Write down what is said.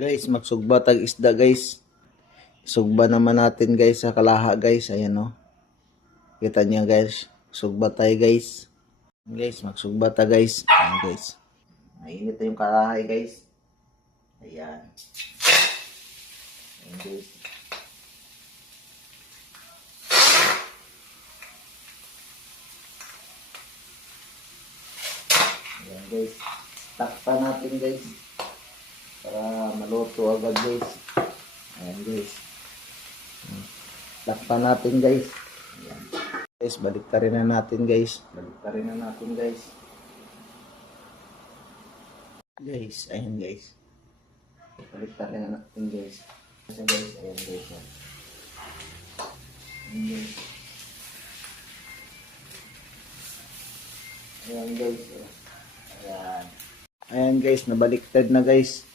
Guys, magsugba tag isda guys. Sugba naman natin guys sa kalaha guys. Ayan o. Kita niya guys. Sugba tayo guys. Guys, magsugba ta guys. Ayan guys. Mainit na yung kalahay guys. Ayan. Ayan guys. Ayan guys. Takpan natin guys. Para maluto agad guys. Ayan guys. Takpan natin guys. Ayan. Guys, baliktarin na natin guys. Baliktarin na natin guys. Guys, ayan guys. Baliktarin na natin guys. Ayan guys, ayan guys. Ayan guys. Ayan guys. Ayan. Ayan guys, nabaliktad na guys.